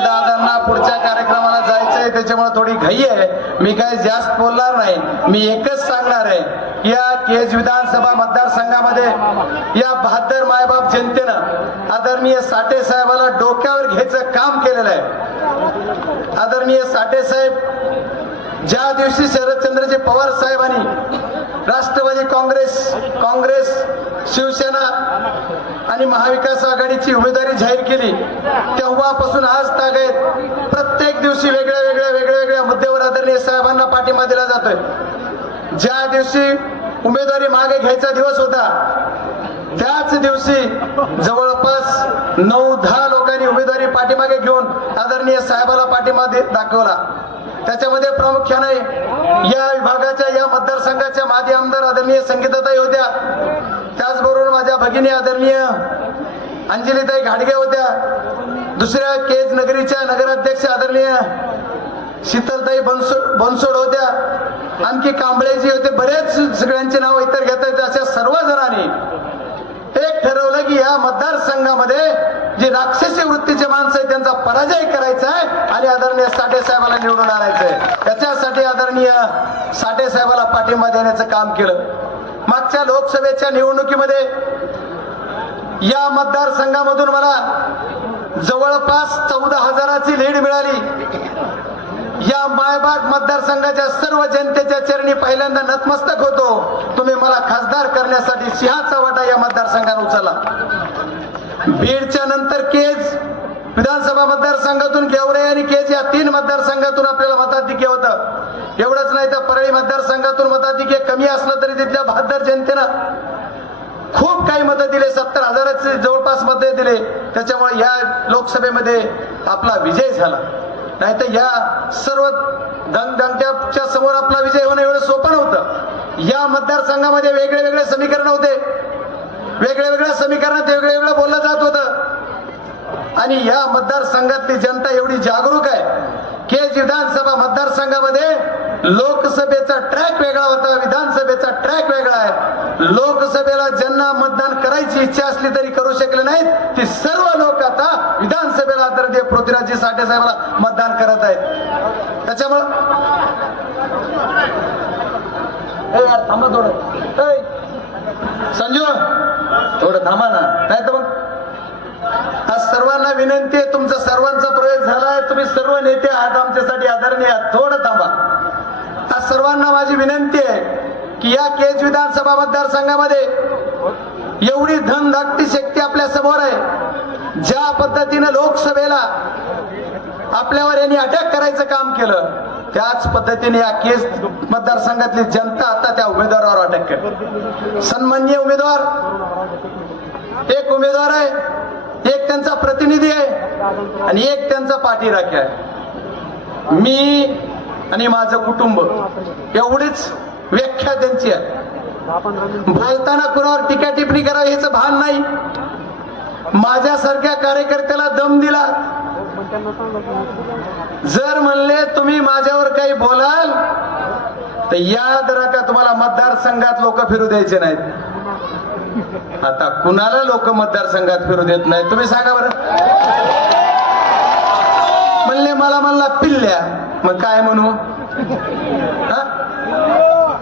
दादांना पुढच्या कार्यक्रमाला जायचंय, त्याच्यामुळे थोडी घाई आहे. मी काही जास्त बोलणार नाही. मी एकच सांगणार आहे, या केज विधानसभा मतदारसंघामध्ये या बहादर मायबाप जनतेनं आदरणीय साठे साहेबाला डोक्यावर घ्यायचं काम केलेलं आहे. आदरणीय साठे साहेब ज्या दिवशी शरदचंद्रजी पवार साहेबांनी राष्ट्रवादी काँग्रेस शिवसेना आणि महाविकास आघाडीची उमेदवारी जाहीर केली, तेव्हापासून आज तागत प्रत्येक दिवशी वेगळ्या मुद्द्यावर आदरणीय साहेबांना पाठिंबा दिला जातोय. ज्या दिवशी उमेदवारी मागे घ्यायचा दिवस होता, त्याच दिवशी जवळपास 9-10 लोकांनी उमेदवारी पाठीमागे घेऊन आदरणीय साहेबाला पाठिंबा दाखवला. त्याच्यामध्ये प्रामुख्याने या विभागाच्या या मतदारसंघाच्या माजी आमदार आदरणीय संगीताताई होत्या. त्याचबरोबर माझ्या भगिनी आदरणीय अंजलीताई घाडगे होत्या. दुसऱ्या केज नगरीच्या नगराध्यक्ष आदरणीय शीतलताई बनसोड होत्या. आणखी कांबळेजी होते. बरेच सगळ्यांचे नाव इतर घेता येते. अशा सर्वजणांनी एक ठरवलं की या मतदारसंघामध्ये जे राक्षसी वृत्तीचे माणसं आहेत त्यांचा पराजय करायचा आहे आणि आदरणीय साठे साहेबाला निवडून आणायचंय. त्याच्यासाठी आदरणीय साठे साहेबाला पाठिंबा देण्याचं काम केलं. मागच्या लोकसभेच्या निवडणुकीमध्ये या मतदारसंघामधून मला जवळपास 14,000ची लीड मिळाली. या मायबाग मतदारसंघाच्या सर्व जनतेच्या चरणी पहिल्यांदा नतमस्तक होतो. तुम्ही मला खासदार करण्यासाठी सिंहाचा वाटा या मतदारसंघाने उचलला. बीडच्या नंतर केज विधानसभा मतदारसंघातून गेवराई आणि केज या 3 मतदारसंघातून आपल्याला मताधिक्य होतं. एवढंच नाही तर परळी मतदारसंघातून मताधिक्य कमी असलं तरी तिथल्या बहादर जनतेनं खूप काही मतं दिले. 70,000चे जवळपास मतं दिले. त्याच्यामुळे या लोकसभेमध्ये आपला विजय झाला. नाहीतर या सर्व दंगदंगट्याच्या समोर आपला विजय होणं एवढं सोपं नव्हतं. या मतदारसंघामध्ये वेगळे समीकरण होते. वेगळ्या समीकरणात वेगळं बोललं जात होतं. आणि या मतदारसंघातली जनता एवढी जागरूक आहे. केज विधानसभा मतदारसंघामध्ये लोकसभेचा ट्रॅक वेगळा होता, विधानसभेचा ट्रॅक वेगळा आहे. लोकसभेला ज्यांना मतदान करायची इच्छा असली तरी करू शकले नाहीत, ती सर्व लोक आता विधानसभेला आदरणीय पृथ्वीराजजी साठे साहेबाला मतदान करत आहेत. त्याच्यामुळं थांबा थोडं, संजू थोडं थांबा ना. नाही तर मग आज सर्वांना विनंती आहे, तुमचा सर्वांचा प्रवेश झालाय. तुम्ही सर्व नेते आहात, आमच्यासाठी आदरणीय आहात. थोडं थांबा. आज सर्वांना माझी विनंती आहे की या केज विधानसभा मतदारसंघामध्ये एवढी धनधाकटी शक्ती आपल्या समोर आहे. ज्या पद्धतीने लोकसभेला आपल्यावर यांनी अटॅक करायचं काम केलं, त्याच पद्धतीने या केज मतदारसंघातली जनता आता त्या उमेदवारावर अटॅक करते. सन्माननीय उमेदवार, एक उमेदवार आहे, एक त्यांचा प्रतिनिधी आहे आणि एक त्यांचा पाठीराखा आहे. मी आणि माझं कुटुंब एवढीच व्याख्या त्यांची आहे. बोलताना कुणावर टीका टिप्पणी करावी याचं भान नाही. माझ्यासारख्या कार्यकर्त्याला दम दिला. जर म्हणले तुम्ही माझ्यावर काही बोलाल तर याद राखा, तुम्हाला मतदारसंघात लोक फिरू द्यायचे नाहीत. आता कुणाला लोक मतदारसंघात फिरू देत नाही तुम्ही सांगा बरं. म्हणले मला पिल्ल्या, मग काय म्हणू?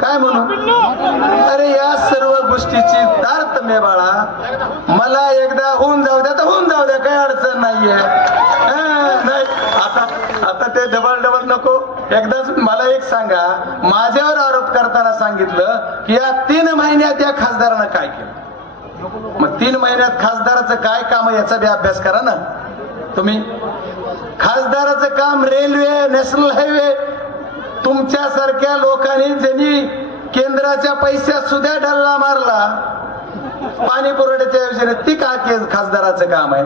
काय म्हणू? अरे या सर्व गोष्टीची तारतम्य बाळा. मला एकदा होऊन जाऊ द्या तर होऊन जाऊ द्या, काही अडचण नाहीये. नाही आता ते डबल नको. एकदाच मला एक सांगा, माझ्यावर आरोप करताना सांगितलं की या 3 महिन्यात या खासदारानं काय केलं. मग 3 महिन्यात खासदाराचं काय काम याचा बी अभ्यास करा ना तुम्ही. खासदाराचं काम रेल्वे, नॅशनल हायवे, तुमच्यासारख्या लोकांनी ज्यांनी केंद्राच्या पैशात सुद्धा डल्ला मारला पाणी पुरवठ्याच्या योजनेत ती का खासदाराचं काम आहे?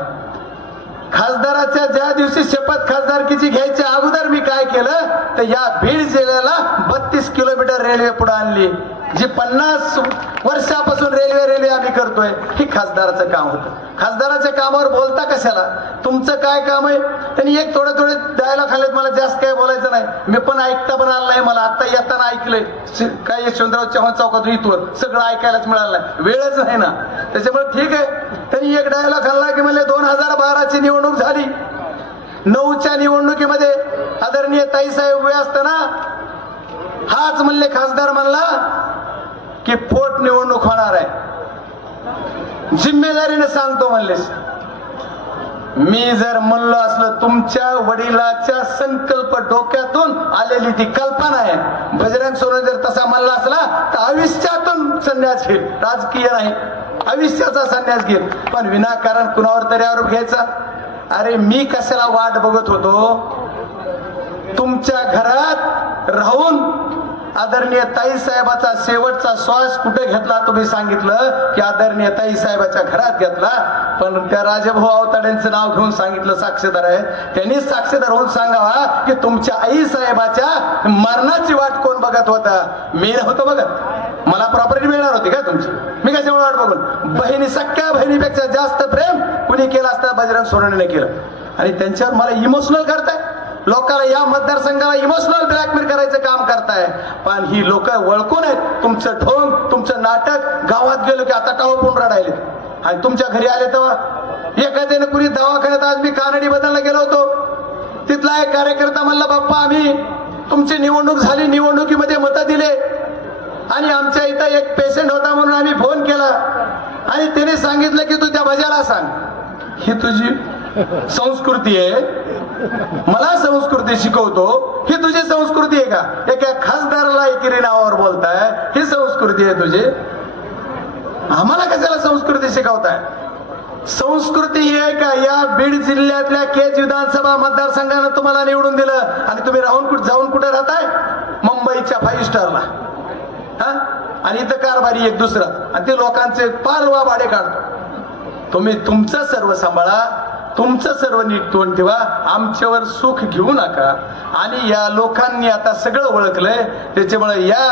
खासदाराच्या ज्या दिवशी शपथ खासदारकीची घ्यायच्या अगोदर मी काय केलं तर या बीड जिल्ह्याला 32 किलोमीटर रेल्वे पुढे आणली, जी 50 वर्षापासून रेल्वे आम्ही करतोय. ही खासदाराचं काम होतं. खासदाराच्या कामावर बोलता कशाला? तुमचं काय काम आहे? त्यांनी एक थोडे द्यायला खाल्लेत, मला जास्त काही बोलायचं नाही. मी पण ऐकता पण आलं नाही, मला आता येताना ऐकलंय काय यशवंतराव चव्हाण चौकातून इथवर सगळं ऐकायलाच मिळालं नाही, वेळच नाही ना. त्याच्यामुळे ठीक आहे, त्यांनी एक डायलॉग खाल्ला की म्हणले 2012ची निवडणूक झाली, 9च्या निवडणुकीमध्ये आदरणीय ताईसाहेब उभे असताना हाच म्हणले खासदार म्हणला की पोट निवडणूक होणार आहे, जिम्मेदारीने सांगतो म्हणलेस. मी जर म्हणलो असलं, तुमच्या वडिलाच्या संकल्प डोक्यातून आलेली ती कल्पना आहे. बजरंग सोनवणे जर तसा म्हणला असला तर आयुष्यातून संन्यास घेईल, राजकीय नाही, आयुष्याचा संन्यास घेईल. पण विनाकारण कुणावर तरी आरोप घ्यायचा. अरे मी कशाला वाट बघत होतो? तुमच्या घरात राहून आदरणीय ताईसाहेबाचा शेवटचा श्वास कुठे घेतला तुम्ही सांगितलं की आदरणीय ताईसाहेबाच्या घरात घेतला. पण त्या राजाभाऊ आवताड्यांचं नाव घेऊन सांगितलं, साक्षीदार आहे, त्यांनीच साक्षीदार होऊन सांगावा की तुमच्या आई साहेबाच्या मरणाची वाट कोण बघत होता? मी नव्हतं बघत. मला प्रॉपर्टी मिळणार होती का तुमची? मी कशामुळे वाट बघून? बहिणी, सख्या बहिणीपेक्षा जास्त प्रेम कुणी केलं असतं? बजरंग सोनवणेने केलं. आणि त्यांच्यावर मला इमोशनल करताय, लोकांना या मतदारसंघाला इमोशनल ब्लॅकमेल करायचं काम करताय. पण ही लोक वळकून आहेत. तुमचं ढोंग, तुमचं नाटक गावात गेलो की आता टाहो पण रडायले. आणि तुमच्या घरी आले तेव्हा एखाद्याने कुणी दवाखान्यात, आज मी कानडी बदलला गेलो होतो, तिथला एक कार्यकर्ता म्हणला, बाप्पा आम्ही तुमची निवडणूक झाली, निवडणुकीमध्ये मतं दिले आणि आमच्या इथं एक पेशंट होता म्हणून आम्ही फोन केला आणि त्याने सांगितलं की तू त्या भज्याला सांग. ही तुझी संस्कृती आहे? मला संस्कृती शिकवतो, ही तुझी संस्कृती आहे का? एका खासदाराला एकेरी नावावर बोलताय, ही संस्कृती आहे तुझी? आम्हाला कशाला संस्कृती शिकवताय? संस्कृती ही आहे का? या बीड जिल्ह्यातल्या केज विधानसभा मतदारसंघानं तुम्हाला निवडून दिलं आणि तुम्ही जाऊन कुठे राहताय? मुंबईच्या 5 स्टारला. आणि इथं कारभारी एक दुसरा, आणि ते लोकांचे पारवा भाडे काढतो. तुम्ही तुमचं सर्व सांभाळा, तुमचं सर्व नीट तोंड ठेवा, आमच्यावर सुख घेऊ नका. आणि या लोकांनी आता सगळं ओळखलंय, त्याच्यामुळे या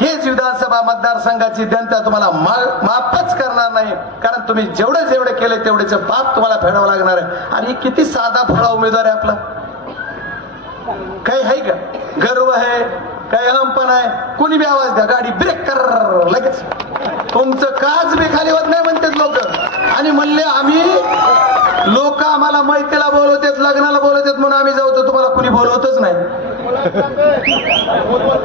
केज विधानसभा मतदारसंघाची जनता तुम्हाला माफच करणार नाही. कारण तुम्ही जेवढे केले तेवढेच पाप तुम्हाला फेडावं लागणार आहे. आणि किती साधा भोळा उमेदवार आहे आपला. काही आहे का? गर्व आहे, काही अहमपण आहे? कोणी बी आवाज द्या, गाडी ब्रेक कर, लगेच तुमचं काच बी खाली होत नाही म्हणतात लोक. आणि म्हणले आम्ही लोक आम्हाला मैत्रीला बोलवतात, लग्नाला बोलवतात म्हणून आम्ही जाऊ, तर तुम्हाला कुणी बोलवतच नाही.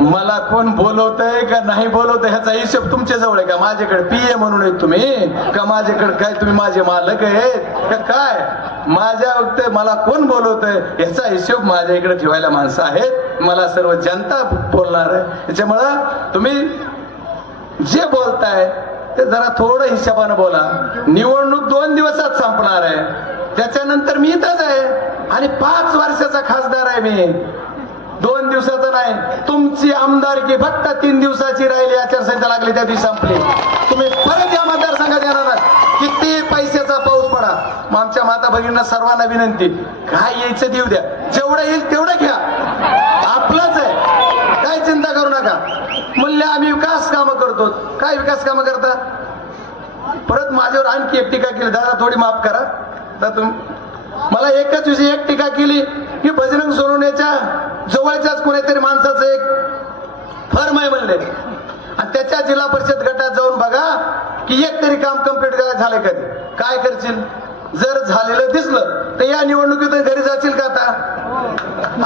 मला कोण बोलवतंय का नाही बोलवतंय ह्याचा हिशोब तुमच्या जवळ आहे का? माझ्याकडे पीए म्हणून आहेत तुम्ही का? माझ्याकडे काय तुम्ही माझे मालक आहेत का काय? माझ्या वक्ते मला कोण बोलवतंय ह्याचा हिशोब माझ्या इकडे ठेवायला माणसं आहेत. मला सर्व जनता बोलणार आहे. त्याच्यामुळं तुम्ही जे बोलताय ते जरा थोडं हिशोबानं बोला. निवडणूक 2 दिवसात संपणार आहे, त्याच्यानंतर मी इथंच आहे आणि 5 वर्षाचा खासदार आहे मी, 2 दिवसाचं नाही. तुमची आमदारकी फक्त 3 दिवसाची राहिली, आचारसंहिता लागली त्या दिवशी संपली. तुम्ही परत या मतदारसंघात येणार आहात, किती पैशाचा पाऊस पडा. मग आमच्या माता भगिनींना सर्वांना विनंती, काय यायचं देऊ द्या, जेवढं येईल तेवढं घ्या, आपलंच आहे, काय चिंता करू नका. म्हणले आम्ही विकास कामं करतो. काय विकास कामं करता? परत माझ्यावर आणखी एक टीका केली, दादा थोडी माफ करा. तर तुम्ही मला एकच विषयी एक टीका केली की बजरंग सोनवणेच्या जवळच्याच कोणीतरी माणसाचं एक फर्म आहे म्हणले, आणि त्याच्या जिल्हा परिषद गटात जाऊन बघा की एक तरी काम कंप्लीट झालंय कधी. काय करशील? जर झालेलं दिसलं तर या निवडणुकीत घरी जाशील का? आता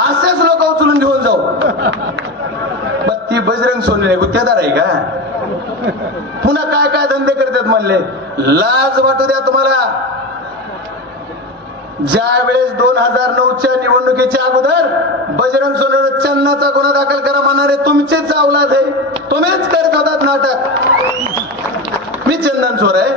असेच लोक उचलून घेऊन जाऊ. ती बजरंग सोनवणे गुत्तेदार आहे का? पुन्हा काय काय धंदे करतात म्हणले. लाज वाटू द्या तुम्हाला. ज्या वेळेस 2009च्या निवडणुकीच्या अगोदर बजरंग सोनवणे चंदनाचा गुन्हा दाखल करा म्हणणारे तुमचेच अवलाद आहे, तुम्हीच करत होतात नाटक. मी चंदन चोर आहे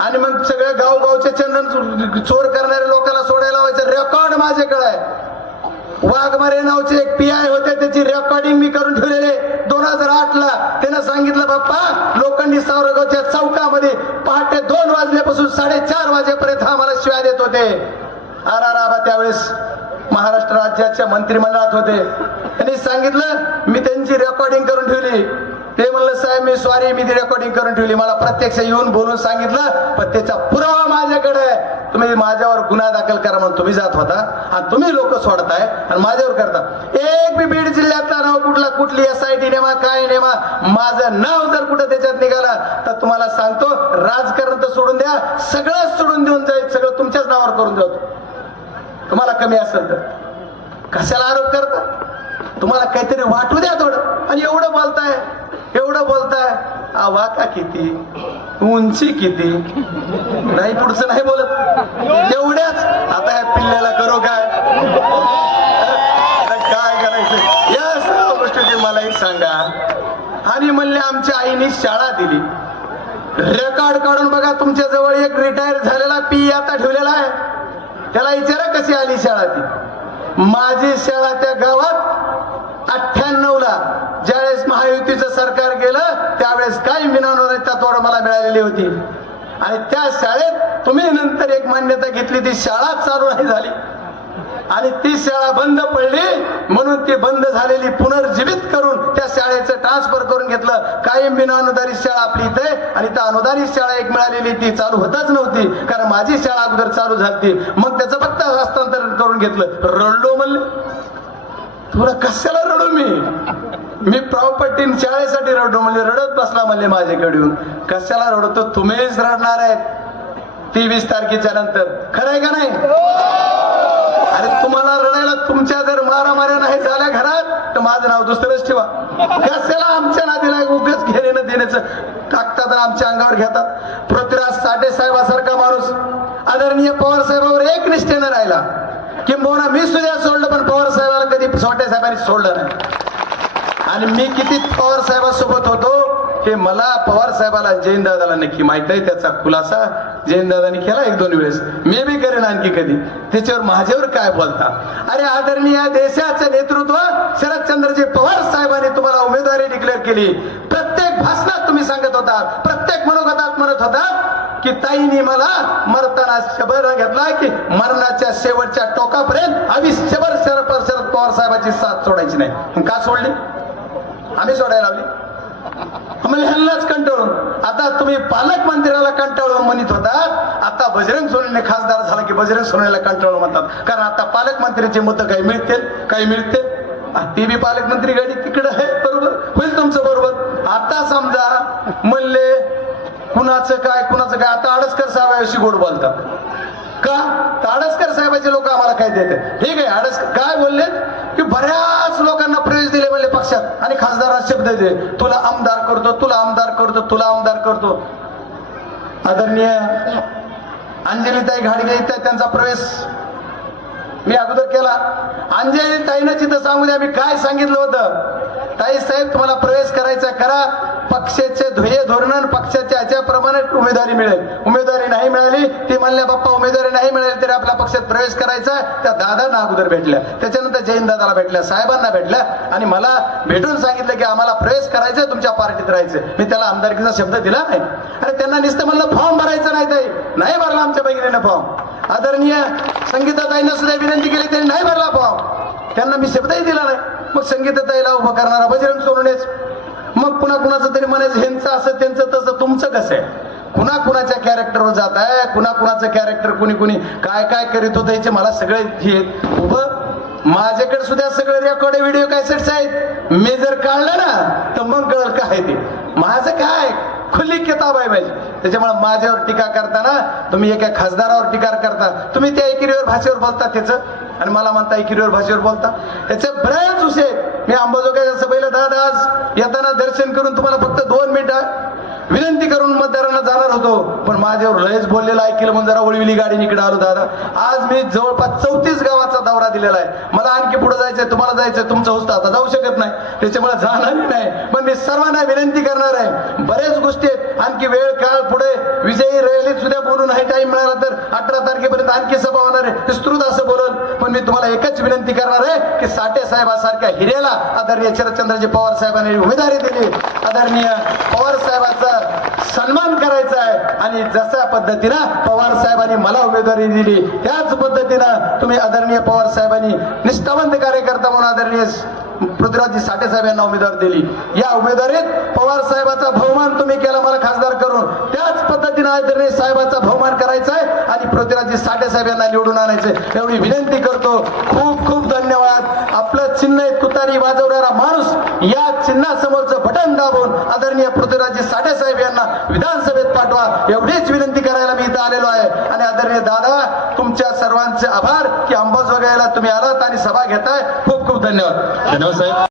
आणि मग सगळ्या गावगावचे चंदन चोर करणारे लोकांना सोडायला लावायचं रेकॉर्ड माझ्याकडे आहे. वाघमारे नावचे एक PI होते, त्याची रेकॉर्डिंग मी करून ठेवलेले 2008 ला. त्यानं सांगितलं, बाप्पा लोखंडी सावरगावच्या चौकामध्ये पहाटे 2 वाजल्यापासून 4:30 वाजेपर्यंत आम्हाला शिव्या देत होते. आबा त्यावेळेस महाराष्ट्र राज्याच्या मंत्रिमंडळात होते. त्यांनी सांगितलं, मी त्यांची रेकॉर्डिंग करून ठेवली. ते म्हणलं, साहेब मी सॉरी, मी ती रेकॉर्डिंग करून ठेवली, मला प्रत्यक्ष येऊन बोलून सांगितलं, पण त्याचा पुरावा माझ्याकडे आहे. तुम्ही माझ्यावर गुन्हा दाखल करा म्हणून तुम्ही जात होता आणि तुम्ही लोक सोडताय आणि माझ्यावर करता. एक बी बीड जिल्ह्यातला नाव कुठली SIT नेमा काय नेमा, माझं नाव जर कुठं त्याच्यात निघाला तर तुम्हाला सांगतो, राजकारण तर सोडून द्या, सगळं सोडून देऊन जाईल, सगळं तुमच्याच नावावर करून देतो. तुम्हाला कमी असेल तर कशाला आरोप करता? तुम्हाला काहीतरी वाटू द्या थोडं. आणि एवढं बोलताय वाका किती, उंची किती, नाही पुढचं नाही बोलत एवढ्याच. आता या पिल्ल्याला करू काय करायचं या सर्व गोष्टी मला एक सांगा. आणि म्हणले आमच्या आईने शाळा दिली. रेकॉर्ड काढून बघा, तुमच्या जवळ एक रिटायर झालेला PE आता ठेवलेला आहे, त्याला विचारा कशी आली शाळा ती. माझी शाळा त्या गावात 98 ला ज्यावेळेस महायुतीचं सरकार गेलं त्यावेळेस काही विनानोर तत्वावर मला मिळालेली होती. आणि त्या शाळेत तुम्ही नंतर एक मान्यता घेतली, ती शाळा चालू नाही झाली आणि ती शाळा बंद पडली, म्हणून ती बंद झालेली पुनर्जीवित करून त्या शाळेचं ट्रान्सफर करून घेतलं. कायम विनानुदानित शाळा आपली इथे, आणि त्या अनुदानित शाळा एक मिळालेली ती चालू होतच नव्हती, कारण माझी शाळा अगोदर चालू झाली. मग त्याचं फक्त हस्तांतरण करून घेतलं. रडलो म्हणले, तुला कशाला रडू मी प्रॉपर्टी शाळेसाठी रडलो म्हणले. रडत बसला म्हणले माझ्याकडे येऊन. कशाला रडतो? तुम्हीच रडणार आहेत 23 तारखेच्या नंतर. खरंय का नाही? अरे तुम्हाला रडायला, तुमच्या जर मारामाऱ्या नाही झाल्या घरात तर माझं नाव दुसरंच ठेवा. कशाला आमच्या नादीला उगाच घेणं देण्याचं टाकतात आणि आमच्या अंगावर घेतात. पृथ्वीराज साठे साहेबासारखा माणूस आदरणीय पवार साहेबांवर एक निष्ठेनं राहिला, किंबहुना मी सुद्धा सोडलं, पण पवार साहेबाला कधी साठे साहेबांनी सोडलं नाही. आणि मी किती पवार साहेबांसोबत होतो हे मला, पवार साहेबाला, जयंत दादाला नक्की माहित आहे. त्याचा खुलासा जयंत दादानी केला 1-2 वेळेस, मी बी करेन आणखी कधी. त्याच्यावर माझ्यावर काय बोलता? अरे आदरणीय देशाचं नेतृत्व शरदचंद्रजी पवार साहेबांनी तुम्हाला उमेदवारी डिक्लेअर केली. प्रत्येक भाषणात तुम्ही सांगत होता, प्रत्येक मनोगतात म्हणत होता की ताईने मला मरताना शब्द घेतला की मरणाच्या शेवटच्या टोकापर्यंत आयुष्यभर शरद पवार साहेबांची साथ सोडायची नाही. का सोडली? आम्ही सोडायला लावली? आम्हाला ह्यांनाच कंटाळून. आता तुम्ही पालकमंत्र्याला कंटाळून म्हणत होता, आता बजरंग सोनवणे खासदार झाला की बजरंग सोनवणेला कंटाळून म्हणतात, कारण आता पालकमंत्र्याचे मुद्दे काही मिळते. ती बी पालकमंत्री गाडी तिकडे आहे, बरोबर होईल तुमचं बरोबर. आता समजा म्हणले कुणाचं काय आता आडसकर साहेबांशी गोड बोलतात का? आडसकर साहेबाचे लोक आम्हाला काय देते? ठीक आहे, आडसकर काय बोलले की बऱ्याच लोकांना प्रवेश दिले म्हणले पक्षात, आणि खासदारांना शब्द दिले, तुला आमदार करतो, तुला आमदार करतो, तुला आमदार करतो. आदरणीय अंजलीताई घाडगे इथं त्यांचा प्रवेश मी अगोदर केला. अंजलीताईनं तिथं सांगू द्या मी काय सांगितलं होतं, ताई साहेब तुम्हाला प्रवेश करायचा करा, पक्षाचे ध्येय धोरण पक्षाच्या ह्याच्याप्रमाणे उमेदवारी मिळेल. उमेदवारी नाही मिळाली, ती म्हणल्या बाप्पा उमेदवारी नाही मिळाली तरी आपल्या पक्षात प्रवेश करायचा. त्या दादांना अगोदर भेटल्या, त्याच्यानंतर जयंत दादाला भेटल्या, साहेबांना भेटल्या आणि मला भेटून सांगितलं की आम्हाला प्रवेश करायचं, तुमच्या पार्टीत राहायचं. मी त्याला आमदारकीचा शब्द दिला नाही. अरे त्यांना नुसतं म्हणलं फॉर्म भरायचं नाही, ताई नाही भरला आमच्या बहिणीनं फॉर्म. आदरणीय संगीताताईंना सुद्धा विनंती केली, त्यांनी नाही भरला फॉर्म, त्यांना मी शब्दही दिला नाही. मग संगीताताईला उभं करणारा बजरंग सोनवणेच. मग पुन्हा कुणाचं तरी म्हणायचं ह्यांचं असं त्यांचं तसं. तुमचं कसं आहे? कुणाच्या कॅरेक्टरवर जात आहे, कुणाचं कॅरेक्टर कुणी काय काय करीत होतं याचे मला सगळे उभं. माझ्याकडे सुद्धा सगळे रेकॉर्ड व्हिडिओ कॅसेट्स आहेत. मी जर काढलं ना तर मग कळलं काय ते. माझं काय खुली किताब आहे माझी. त्याच्यामुळे माझ्यावर टीका करताना तुम्ही एका खासदारावर टीका करता, तुम्ही त्या एकेरीवर भाषेवर बोलता त्याचं, आणि मला म्हणता एकेरीवर भाषेवर बोलता. त्याचे बरेच विषय. मी अंबाजोगाईच्या सभेला दादा आज येताना दर्शन करून तुम्हाला फक्त 2 मिनिटं विनंती करून मतदारांना जाणार होतो, पण माझ्यावर लयच बोललेलं ऐकलं म्हणून जरा वळविली गाडी इकडे आलो. दादा आज मी जवळपास 34 गावाचा दौरा दिलेला आहे. मला आणखी पुढे जायचंय, तुम्हाला जायचंय, तुमचं होतं आता जाऊ शकत नाही, त्याच्यामुळे जाणारही नाही. पण मी सर्वांना विनंती करणार आहे, बरेच गोष्टी आहेत, आणखी वेळ काळ पुढे विजयी रॅलीत सुद्धा बोलू नाही टाइम मिळाला तर 18 तारखेपर्यंत आणखी सभा होणार आहे, विस्तृत असं बोलल. पण मी तुम्हाला एकच विनंती करणार आहे की साठे साहेबांसारख्या हिरेला आदरणीय शरदचंद्रजी पवार साहेबांनी उमेदवारी दिली. आदरणीय पवार साहेबांचा सन्मान करायचा आहे आणि जशा पद्धतीनं पवार साहेबांनी मला उमेदवारी दिली त्याच पद्धतीनं तुम्ही आदरणीय पवार साहेबांनी निष्ठावंत कार्यकर्ता म्हणून आदरणीय पृथ्वीराजजी साठे साहेब यांना उमेदवारी दिली. या उमेदवारीत पवार साहेबाचा बहुमान तुम्ही केला मला खासदार करून, त्याच पद्धतीनं आदरणीय साहेबाचा बहुमान करायचा आहे आणि पृथ्वीराजजी साठे साहेब यांना निवडून आणायचं एवढी विनंती करतो. खूप खूप धन्यवाद. आपलं चिन्ह आहे तुतारी वाजवणारा माणूस, या चिन्हासमोरचं बटन दाबून आदरणीय पृथ्वीराजजी साठे साहेब यांना विधानसभेत पाठवा एवढीच विनंती करायला मी इथं आलेलो आहे. आणि आदरणीय दादा तुमच्या सर्वांचे आभार की अंबाजोगाईला तुम्ही आलात आणि सभा घेताय. खूप खूप धन्यवाद. धन्यवाद साहेब.